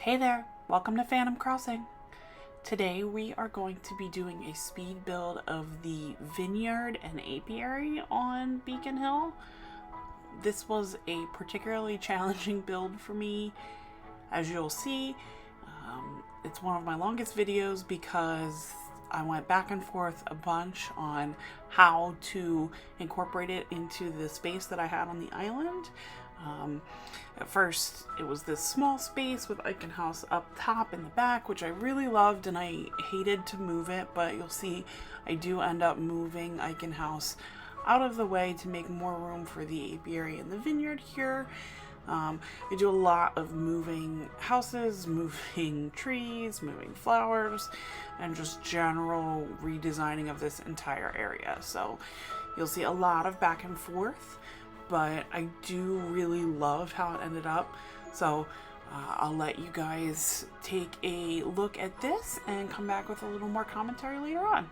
Hey there, welcome to Phantom Crossing. Today we are going to be doing a speed build of the Vineyard and Apiary on Beacon Hill. This was a particularly challenging build for me. As you'll see, it's one of my longest videos because I went back and forth a bunch on how to incorporate it into the space that I had on the island. At first, it was this small space with Icon House up top in the back, which I really loved, and I hated to move it, but you'll see I do end up moving Icon House out of the way to make more room for the apiary and the vineyard here. I do a lot of moving houses, moving trees, moving flowers, and just general redesigning of this entire area. So you'll see a lot of back and forth, but I do really love how it ended up. So I'll let you guys take a look at this and come back with a little more commentary later on.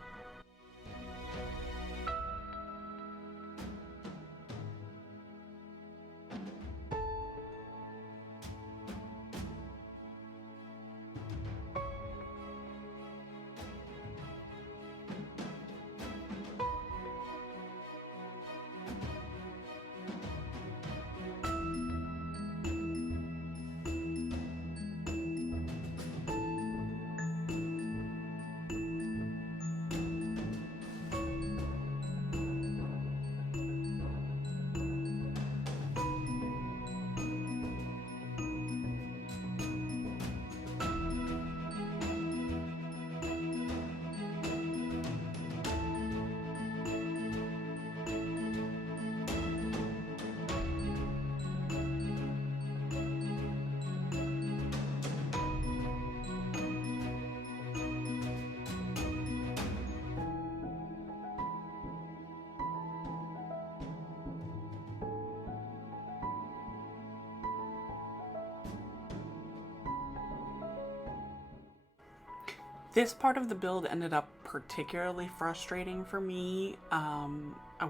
This part of the build ended up particularly frustrating for me. I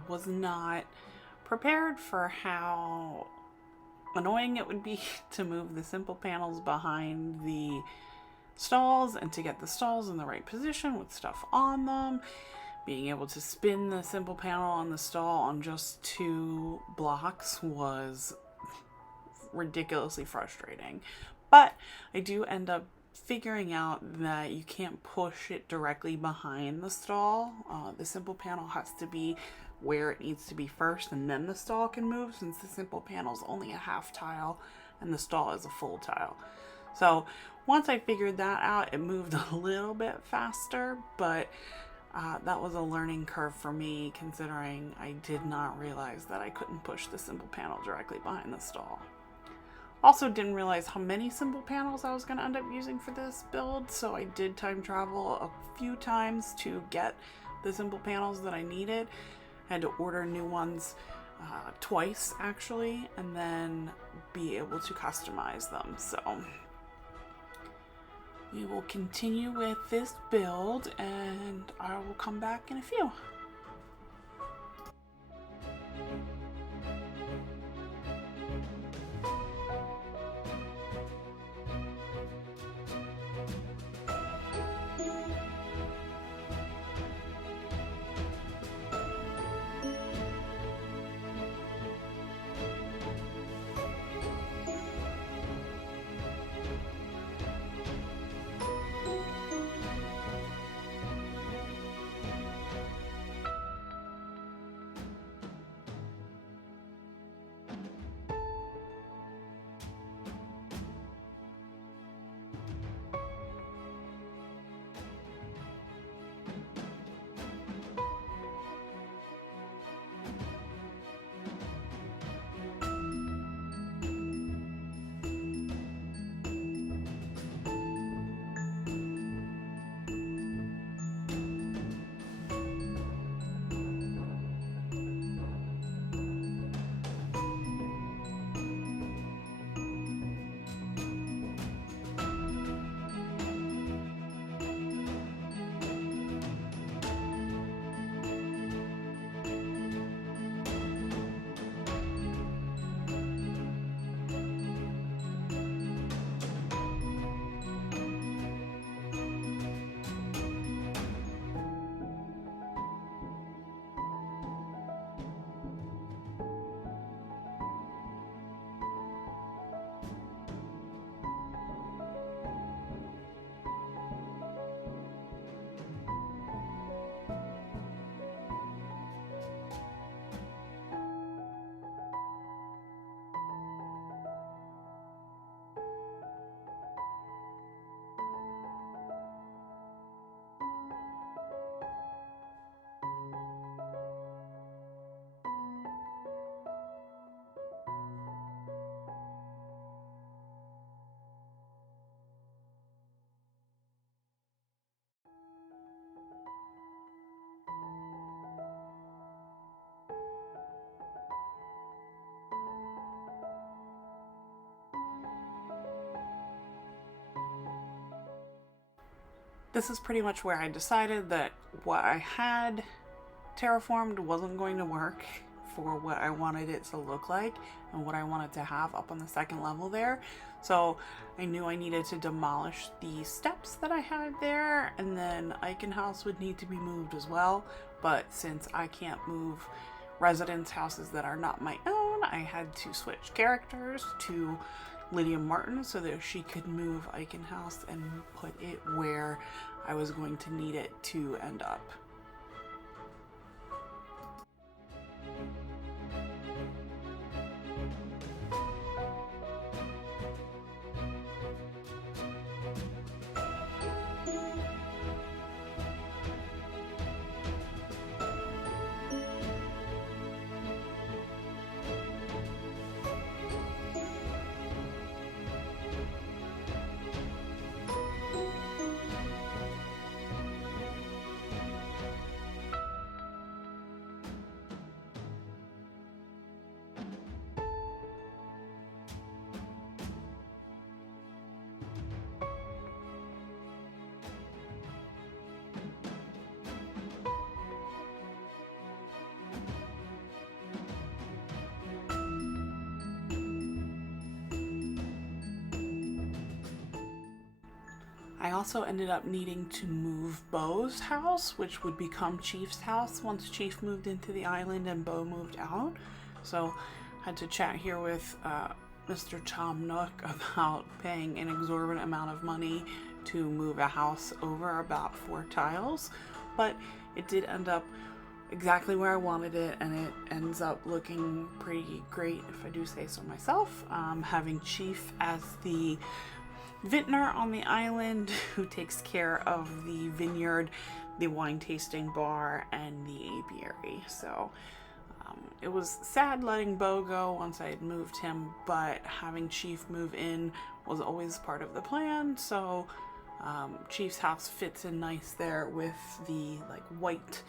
was not prepared for how annoying it would be to move the simple panels behind the stalls and to get the stalls in the right position with stuff on them. Being able to spin the simple panel on the stall on just 2 blocks was ridiculously frustrating. But I do end up figuring out that you can't push it directly behind the stall. The simple panel has to be where it needs to be first, and then the stall can move, since the simple panel is only a half tile and the stall is a full tile. So once I figured that out, it moved a little bit faster, but that was a learning curve for me, considering I did not realize that I couldn't push the simple panel directly behind the stall. Also didn't realize how many simple panels I was going to end up using for this build, so I did time travel a few times to get the simple panels that I needed. I had to order new ones twice actually, and then be able to customize them. So we will continue with this build, and I will come back in a few. this is pretty much where I decided that what I had terraformed wasn't going to work for what I wanted it to look like and what I wanted to have up on the second level there. So I knew I needed to demolish the steps that I had there, and then Icon House would need to be moved as well. But since I can't move residence houses that are not my own, I had to switch characters to Lydia Martin so that she could move Icon House and put it where I was going to need it to end up. I also ended up needing to move Bo's house, which would become Chief's house once Chief moved into the island and Bo moved out. So I had to chat here with Mr. Tom Nook about paying an exorbitant amount of money to move a house over about 4 tiles. But it did end up exactly where I wanted it, and it ends up looking pretty great, if I do say so myself. Having Chief as the vintner on the island who takes care of the vineyard, the wine tasting bar, and the apiary. So it was sad letting Bo go once I had moved him, but having Chief move in was always part of the plan. So Chief's house fits in nice there with the like white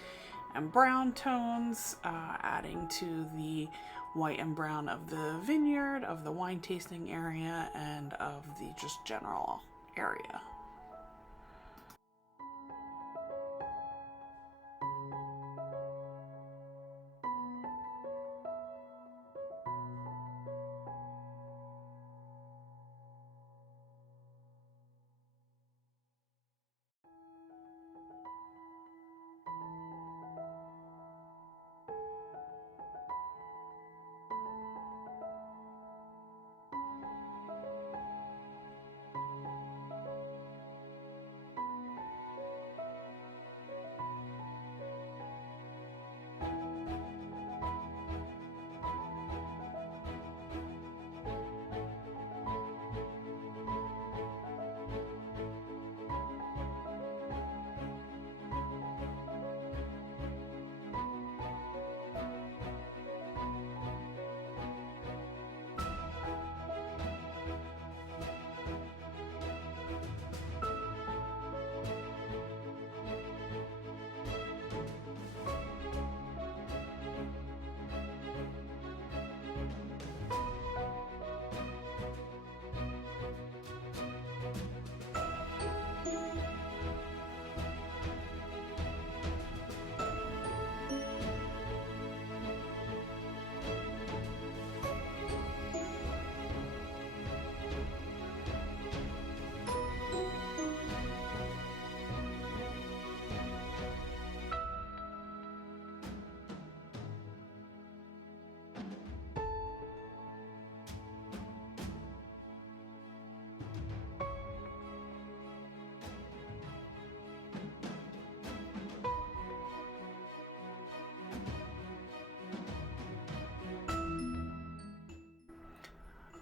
and brown tones, adding to the white and brown of the vineyard, of the wine tasting area, and of the just general area.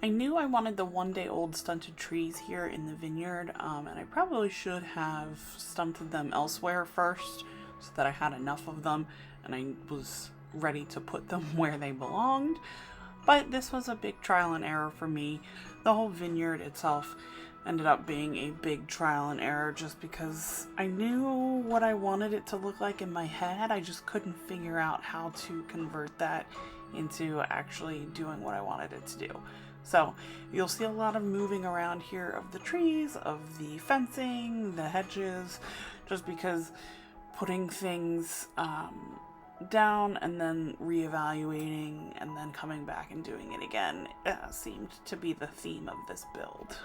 I knew I wanted the 1-day-old stunted trees here in the vineyard, and I probably should have stunted them elsewhere first so that I had enough of them and I was ready to put them where they belonged. But this was a big trial and error for me. The whole vineyard itself ended up being a big trial and error just because I knew what I wanted it to look like in my head. I just couldn't figure out how to convert that into actually doing what I wanted it to do. So you'll see a lot of moving around here of the trees, of the fencing, the hedges, just because putting things down and then reevaluating and then coming back and doing it again seemed to be the theme of this build.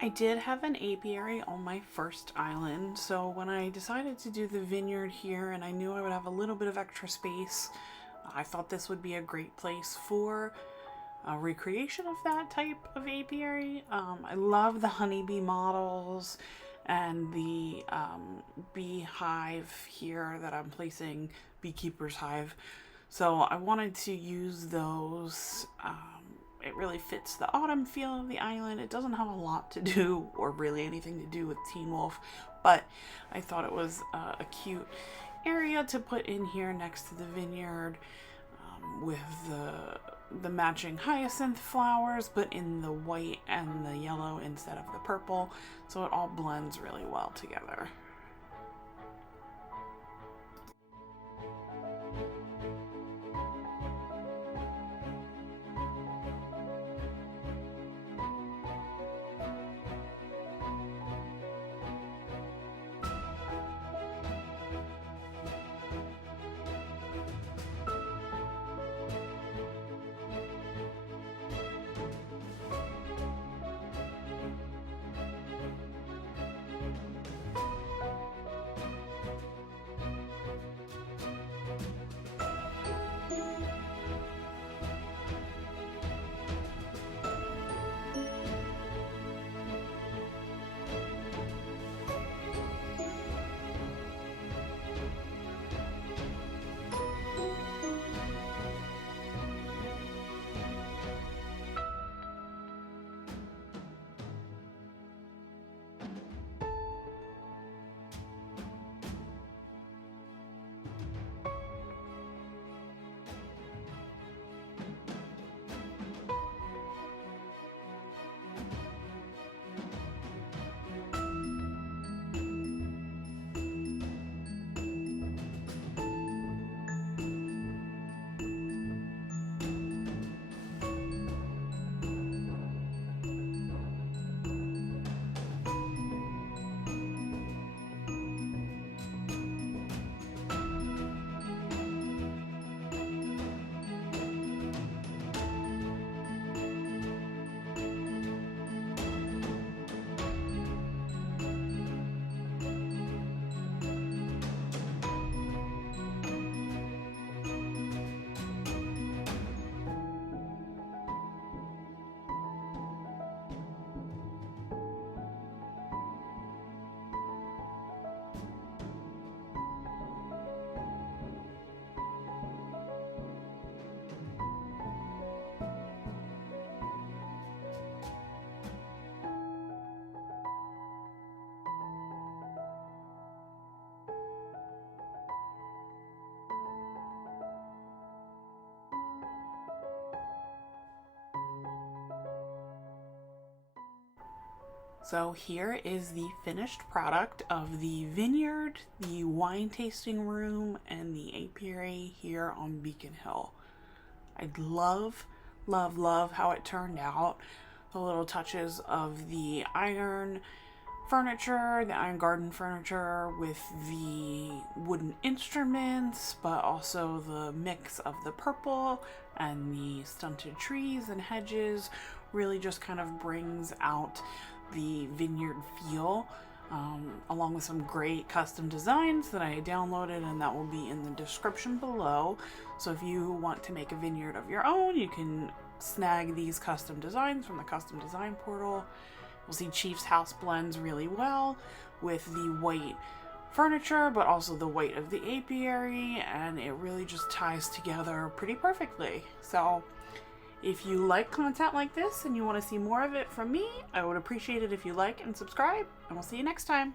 I did have an apiary on my first island, so when I decided to do the vineyard here and I knew I would have a little bit of extra space, I thought this would be a great place for a recreation of that type of apiary. I love the honeybee models and the beehive here that I'm placing, beekeeper's hive. So I wanted to use those. It really fits the autumn feel of the island. It doesn't have a lot to do, or really anything to do, with Teen Wolf, but I thought it was a cute area to put in here next to the vineyard, with the matching hyacinth flowers, but in the white and the yellow instead of the purple, so it all blends really well together. So here is the finished product of the Vineyard, the wine tasting room, and the apiary here on Beacon Hill. I love, love, love how it turned out. The little touches of the iron furniture, the iron garden furniture with the wooden instruments, but also the mix of the purple and the stunted trees and hedges really just kind of brings out the vineyard feel, along with some great custom designs that I downloaded, and that will be in the description below. So if you want to make a vineyard of your own, you can snag these custom designs from the custom design portal. You'll see Chief's house blends really well with the white furniture, but also the white of the apiary, and it really just ties together pretty perfectly. So if you like content like this and you want to see more of it from me, I would appreciate it if you like and subscribe, and we'll see you next time.